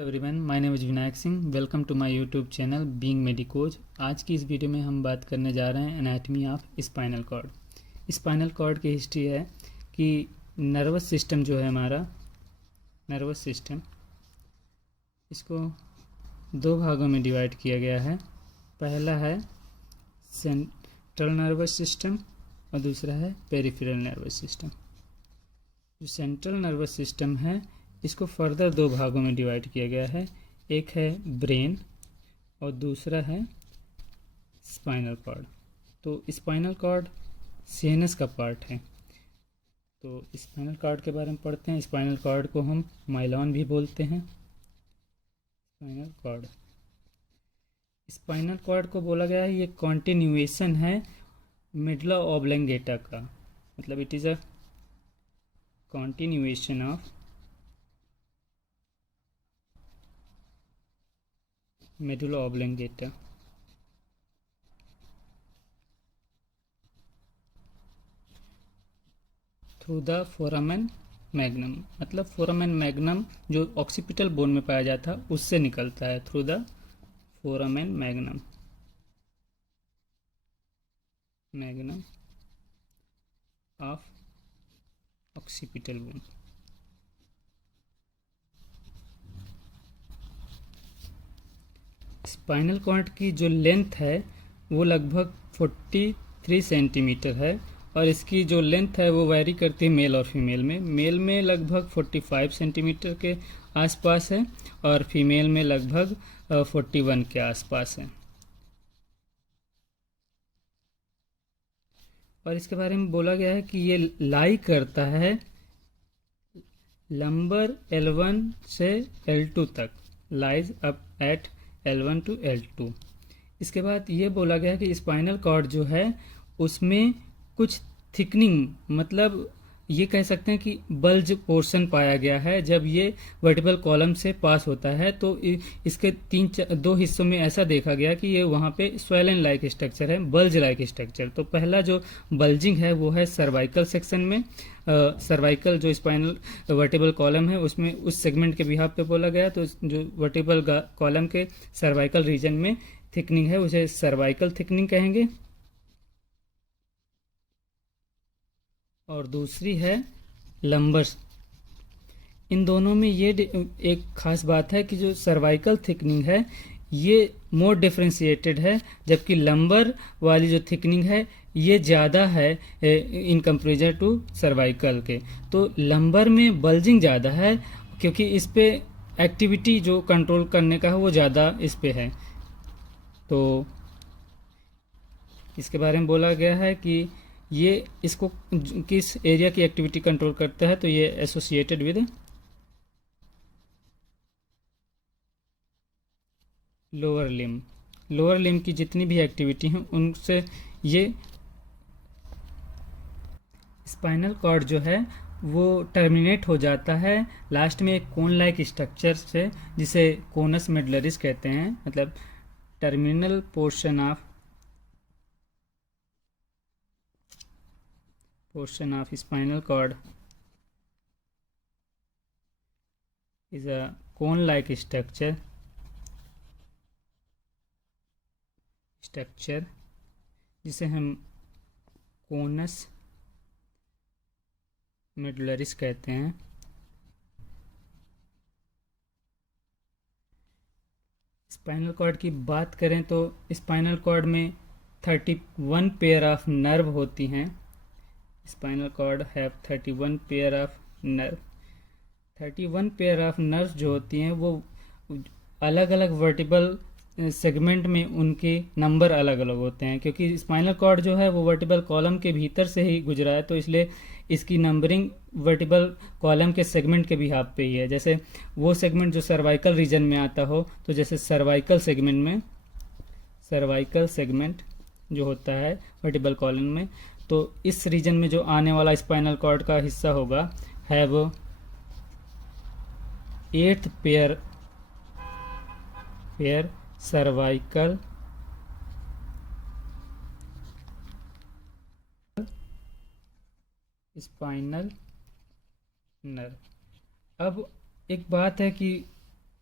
Everyone, my name is Vinayak Singh. Welcome to my YouTube channel being medicos. आज की इस video में हम बात करने जा रहे हैं anatomy of spinal cord. Spinal cord की हिस्ट्री है कि नर्वस सिस्टम जो है हमारा नर्वस सिस्टम, इसको दो भागों में डिवाइड किया गया है। पहला है सेंट्रल नर्वस सिस्टम और दूसरा है पेरिफेरल नर्वस सिस्टम। जो सेंट्रल नर्वस सिस्टम है इसको फर्दर दो भागों में डिवाइड किया गया है। एक है ब्रेन और दूसरा है स्पाइनल कॉर्ड। तो स्पाइनल कॉर्ड सीएनएस का पार्ट है। तो स्पाइनल कॉर्ड के बारे में पढ़ते हैं। स्पाइनल कॉर्ड को हम माइलॉन भी बोलते हैं। स्पाइनल कॉर्ड को बोला गया है ये कॉन्टिन्यूएशन है मिडला ऑब्लंगेटा का, मतलब it is a continuation of medulla oblongata through the foramen magnum. मतलब फोरामेन मैग्नम जो ऑक्सीपिटल बोन में पाया जाता है उससे निकलता है, through the foramen magnum of occipital bone. Spinal cord की जो लेंथ है वो लगभग 43 सेंटीमीटर है और इसकी जो लेंथ है वो वैरी करती है मेल और फीमेल में। मेल में लगभग 45 सेंटीमीटर के आसपास है और फीमेल में लगभग 41 के आसपास है। और इसके बारे में बोला गया है कि ये लाई करता है लंबर L1 से L2 तक, lies up at L1 to L2। इसके बाद ये बोला गया कि स्पाइनल कॉर्ड जो है उसमें कुछ थिकनिंग, मतलब ये कह सकते हैं कि बल्ज पोर्शन पाया गया है। जब ये वर्टिबल कॉलम से पास होता है तो इसके दो हिस्सों में ऐसा देखा गया कि ये वहाँ पे स्वेलन लाइक स्ट्रक्चर है, बल्ज लाइक स्ट्रक्चर। तो पहला जो बल्जिंग है वो है सर्वाइकल सेक्शन में। सर्वाइकल जो स्पाइनल वर्टिबल कॉलम है उसमें उस सेगमेंट के बिहाफ पे बोला गया। तो जो वर्टिबल कॉलम के सर्वाइकल रीजन में थिकनिंग है उसे सर्वाइकल थिकनिंग कहेंगे। और दूसरी है लंबर्स। इन दोनों में ये एक खास बात है कि जो सर्वाइकल थिकनिंग है ये मोर डिफ्रेंशिएटेड है, जबकि लंबर वाली जो थिकनिंग है ये ज़्यादा है इन कंपेरिजन टू सर्वाइकल के। तो लंबर में बल्जिंग ज़्यादा है क्योंकि इस पे एक्टिविटी जो कंट्रोल करने का है वो ज़्यादा इस पे है। तो इसके बारे में बोला गया है कि ये इसको किस एरिया की एक्टिविटी कंट्रोल करता है, तो ये एसोसिएटेड विद लोअर लिम की जितनी भी एक्टिविटी हैं उनसे ये स्पाइनल कॉर्ड जो है वो टर्मिनेट हो जाता है लास्ट में एक कोन लाइक स्ट्रक्चर से, जिसे कोनस मेडुलरिस कहते हैं। मतलब terminal portion of spinal cord is a cone like structure जिसे हम कोनस मेडुलरिस कहते हैं। स्पाइनल कॉर्ड की बात करें तो स्पाइनल कॉर्ड में 31 पेयर ऑफ नर्व होती हैं। Spinal cord have 31 pair of nerve. 31 pair of nerves जो होती हैं वो अलग अलग वर्टिबल सेगमेंट में उनके नंबर अलग अलग होते हैं। क्योंकि स्पाइनल कॉर्ड जो है वो वर्टिबल कॉलम के भीतर से ही गुजरा है तो इसलिए इसकी नंबरिंग वर्टिबल कॉलम के सेगमेंट के बिहाफ पे ही है। जैसे वो सेगमेंट जो सर्वाइकल रीजन में आता हो, तो जैसे सर्वाइकल सेगमेंट जो होता है वर्टिबल कॉलम में, तो इस रीजन में जो आने वाला स्पाइनल कॉर्ड का हिस्सा होगा है वो 8th pair cervical spinal nerve. अब एक बात है कि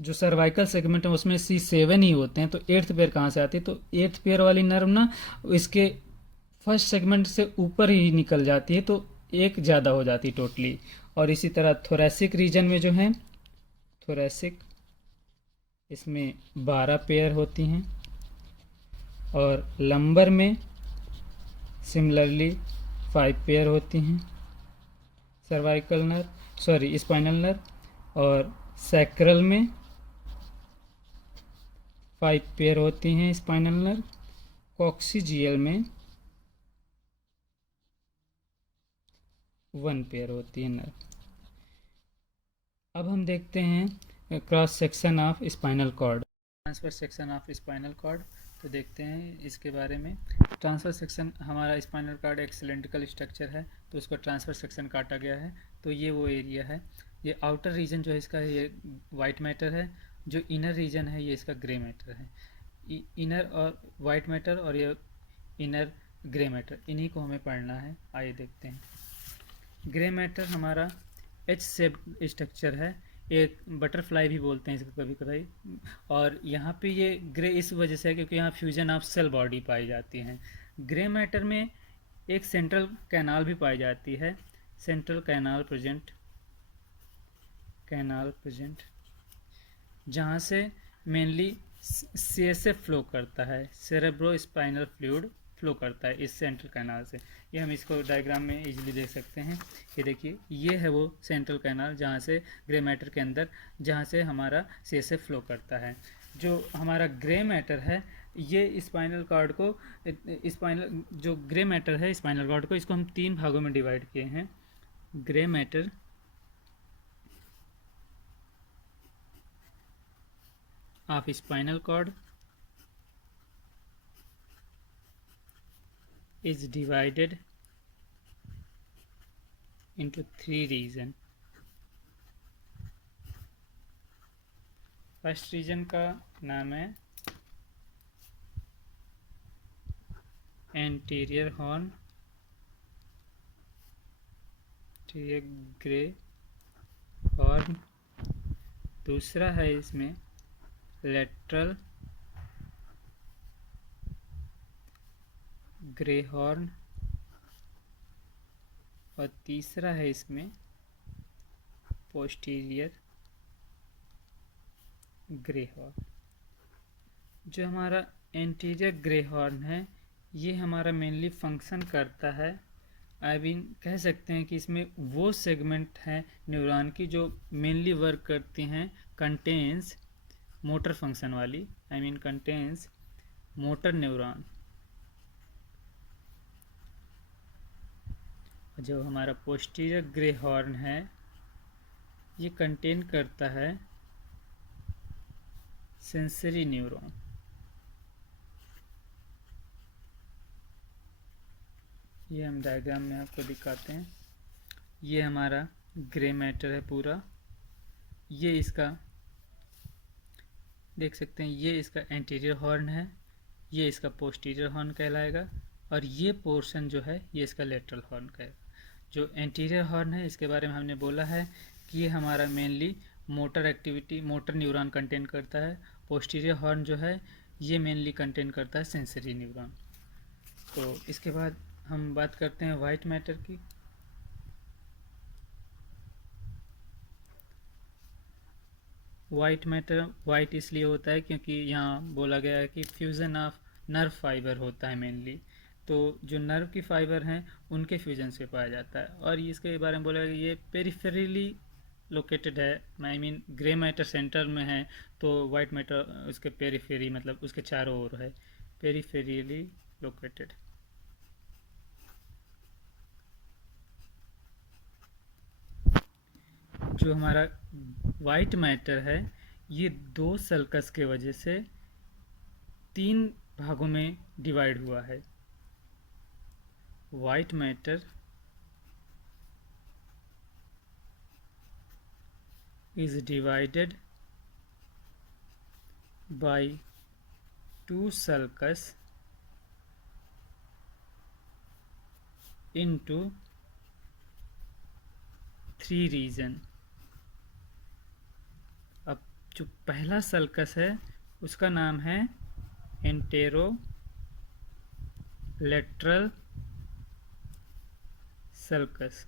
जो सर्वाइकल सेगमेंट है उसमें C7 ही होते हैं, तो एट्थ पेयर कहाँ से आती है? तो एट्थ पेयर वाली नर्व ना इसके फर्स्ट सेगमेंट से ऊपर ही निकल जाती है, तो एक ज़्यादा हो जाती है टोटली। और इसी तरह थोरेसिक रीजन में जो है, थोरेसिक, इसमें 12 पेयर होती हैं। और लंबर में सिमिलरली 5 पेयर होती हैं cervical nerve, sorry spinal nerve. और सैक्रल में 5 पेयर होती हैं स्पाइनल नर्व। कॉक्सिजियल में 1 पेयर होती है नर्व। अब हम देखते हैं cross section of spinal cord, transverse section of spinal cord. तो देखते हैं इसके बारे में। ट्रांसफर सेक्शन, हमारा स्पाइनल कॉर्ड एक सिलेंड्रिकल स्ट्रक्चर है, तो उसको ट्रांसफर सेक्शन काटा गया है। तो ये वो एरिया है। ये आउटर रीजन जो है इसका, ये वाइट मैटर है। जो इनर रीजन है ये इसका ग्रे मैटर है। इनर और वाइट मैटर और ये इनर ग्रे मैटर, इन्हीं को हमें पढ़ना है। आइए देखते हैं। ग्रे मैटर हमारा एच शेप स्ट्रक्चर है, एक बटरफ्लाई भी बोलते हैं इसको कभी कभी। और यहाँ पे ये ग्रे इस वजह से है क्योंकि यहाँ फ्यूजन ऑफ सेल बॉडी पाई जाती हैं। ग्रे मैटर में एक सेंट्रल कैनाल भी पाई जाती है, सेंट्रल कैनाल प्रेजेंट, जहाँ से मेनली CSF फ्लो करता है, सेरेब्रो स्पाइनल फ्लूइड फ्लो करता है इस सेंट्रल कैनाल से। ये हम इसको डायग्राम में इजीली देख सकते हैं। ये देखिए, ये है वो सेंट्रल कैनाल जहाँ से ग्रे मैटर के अंदर, जहाँ से हमारा CSF फ्लो करता है। जो हमारा ग्रे मैटर है, ये स्पाइनल कॉर्ड को, स्पाइनल जो ग्रे मैटर है स्पाइनल कॉर्ड को, इसको हम 3 भागों में डिवाइड किए हैं। Grey matter of spinal cord is divided into 3 regions. First region का नाम है एंटीरियर हॉर्न, ग्रे हॉर्न। दूसरा है इसमें लेटरल ग्रे हॉर्न। और तीसरा है इसमें पोस्टीरियर ग्रे हॉर्न। जो हमारा एंटीरियर ग्रे हॉर्न है, ये हमारा मेनली फंक्शन करता है, आई मीन कह सकते हैं कि इसमें वो सेगमेंट है न्यूरॉन की जो मेनली वर्क करती हैं, कंटेन्स मोटर फंक्शन वाली, I mean contains motor neuron. जो हमारा पोस्टीरियर ग्रे हॉर्न है, ये कंटेन करता है सेंसरी न्यूरॉन। ये हम डायग्राम में आपको दिखाते हैं। ये हमारा ग्रे मैटर है पूरा। ये इसका देख सकते हैं, ये इसका एंटीरियर हॉर्न है, ये इसका पोस्टीरियर हॉर्न कहलाएगा। और ये पोर्शन जो है ये इसका लेटरल हॉर्न कहलाएगा। जो एंटीरियर हॉर्न है इसके बारे में हमने बोला है कि ये हमारा mainly motor activity, motor neuron contain करता है। पोस्टीरियर हॉर्न जो है ये मेनली कंटेन करता है सेंसरी न्यूरॉन। तो इसके बाद हम बात करते हैं वाइट मैटर की। वाइट मैटर वाइट इसलिए होता है क्योंकि यहाँ बोला गया है कि फ्यूज़न ऑफ नर्व फाइबर होता है मेनली। तो जो नर्व की फाइबर हैं उनके फ्यूजन से पाया जाता है। और इसके बारे में बोला गया ये पेरिफेरली लोकेटेड है, I mean grey matter centre में है, तो वाइट मैटर उसके पेरिफेरी मतलब उसके चारों ओर है, पेरिफेरली लोकेटेड। जो हमारा वाइट मैटर है ये 2 सल्कस के वजह से 3 भागों में डिवाइड हुआ है। White matter is divided by 2 sulcus into 3 region। अब जो पहला सल्कस है उसका नाम है एंटेरोलेटरल सल्कस,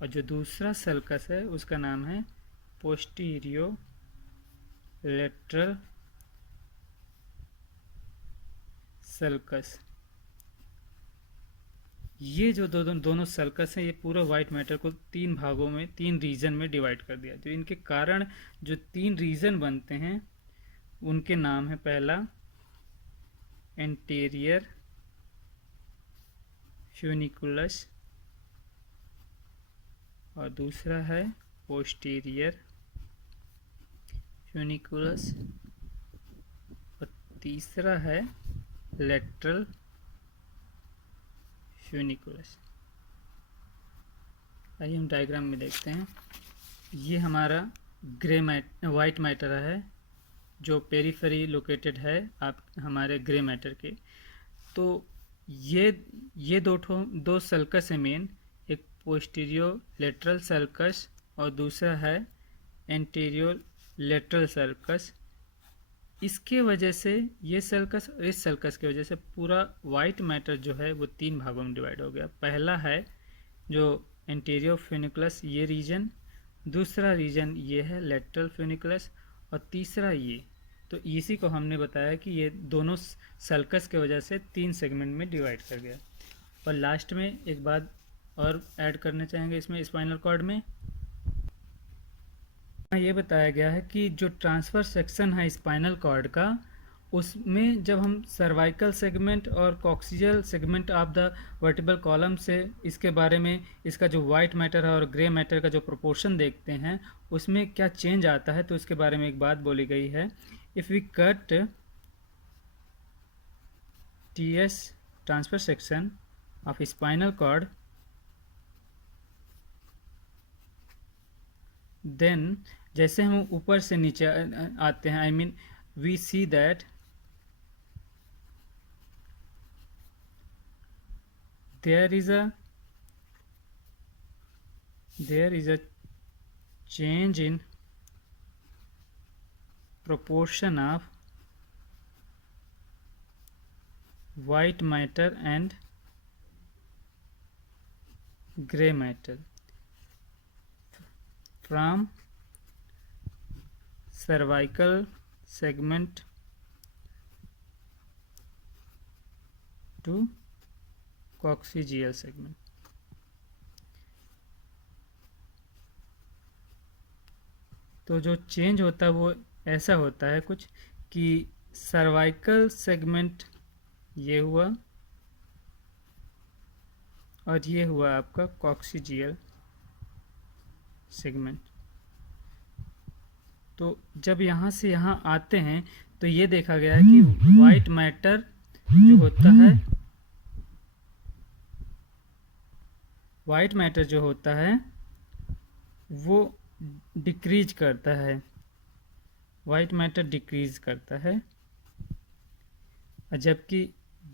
और जो दूसरा सल्कस है उसका नाम है पोस्टीरियोलेटरल सल्कस। ये जो दोनों सल्कस हैं, ये पूरा वाइट मैटर को 3 भागों में, 3 रीजन में डिवाइड कर दिया। जो इनके कारण जो 3 रीजन बनते हैं उनके नाम है, पहला एंटीरियर फ्यूनिकुलस और दूसरा है पोस्टीरियर फ्यूनिकुलस और तीसरा है लेटरल फ्यूनिकुलस। आइए हम डायग्राम में देखते हैं। ये हमारा वाइट मैटर है जो पेरीफेरी लोकेटेड है आप हमारे ग्रे मैटर के। तो ये दो सल्कस है मेन, एक पोस्टीरियो लेटरल सल्कस और दूसरा है एंटीरियो लेटरल सल्कस। इसके वजह से ये सल्कस और इस सल्कस की वजह से पूरा वाइट मैटर जो है वो 3 भागों में डिवाइड हो गया। पहला है जो एंटीरियर फ्यूनिकुलस, ये रीजन, दूसरा रीजन ये है लेटरल फ्यूनिकुलस और तीसरा ये। तो इसी को हमने बताया कि ये दोनों सल्कस की वजह से 3 सेगमेंट में डिवाइड कर गया। और लास्ट में एक बात और ऐड करना चाहेंगे इसमें स्पाइनल कॉर्ड में ये बताया गया है कि जो ट्रांसफर सेक्शन है स्पाइनल कॉर्ड का, उसमें जब हम सर्वाइकल सेगमेंट और coxal segment of the vertebral column से इसके बारे में, इसका जो वाइट मैटर है और ग्रे मैटर का जो प्रोपोर्शन देखते हैं उसमें क्या चेंज आता है, तो इसके बारे में एक बात बोली गई है। If we cut TS transverse section of spinal cord, then जैसे हम ऊपर से नीचे आते हैं, I mean we see that there is a change in proportion of white matter and gray matter from cervical segment to coccygeal segment. तो जो change होता है वो ऐसा होता है कुछ कि सर्वाइकल सेगमेंट ये हुआ और ये हुआ आपका कॉक्सिजियल सेगमेंट। तो जब यहाँ से यहाँ आते हैं तो ये देखा गया है कि वाइट मैटर जो होता है, वाइट मैटर जो होता है वो डिक्रीज करता है, वाइट मैटर डिक्रीज करता है, जबकि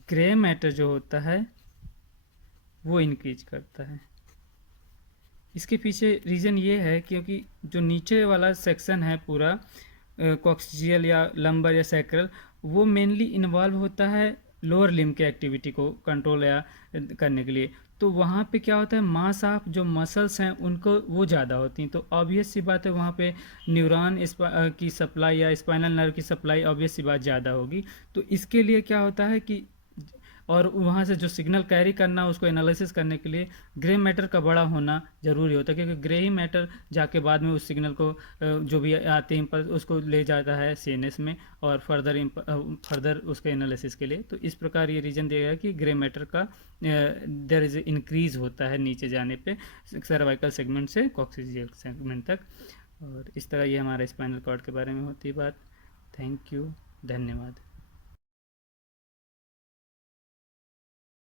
ग्रे मैटर जो होता है वो इंक्रीज करता है। इसके पीछे रीज़न ये है क्योंकि जो नीचे वाला सेक्शन है पूरा कॉक्सिजियल या लंबर या सैक्रल, वो मेनली इन्वॉल्व होता है लोअर लिम्ब के एक्टिविटी को कंट्रोल या करने के लिए। तो वहाँ पे क्या होता है, मास ऑफ जो मसल्स हैं उनको वो ज़्यादा होती हैं। तो ऑब्वियस सी बात है वहाँ पे न्यूरॉन की सप्लाई या स्पाइनल नर्व की सप्लाई ऑब्वियस सी बात ज़्यादा होगी। तो इसके लिए क्या होता है कि और वहाँ से जो सिग्नल कैरी करना उसको एनालिसिस करने के लिए ग्रे मैटर का बड़ा होना ज़रूरी होता है, क्योंकि ग्रे ही मैटर जाके बाद में उस सिग्नल को जो भी आते हैं पर उसको ले जाता है CNS में और फर्दर उसके एनालिसिस के लिए। तो इस प्रकार ये रीजन देगा कि ग्रे मैटर का देयर इज इंक्रीज होता है नीचे जाने पे सर्वाइकल सेगमेंट से कॉक्सिजियल सेगमेंट तक। और इस तरह ये हमारा स्पाइनल कॉर्ड के बारे में होती है बात। थैंक यू, धन्यवाद।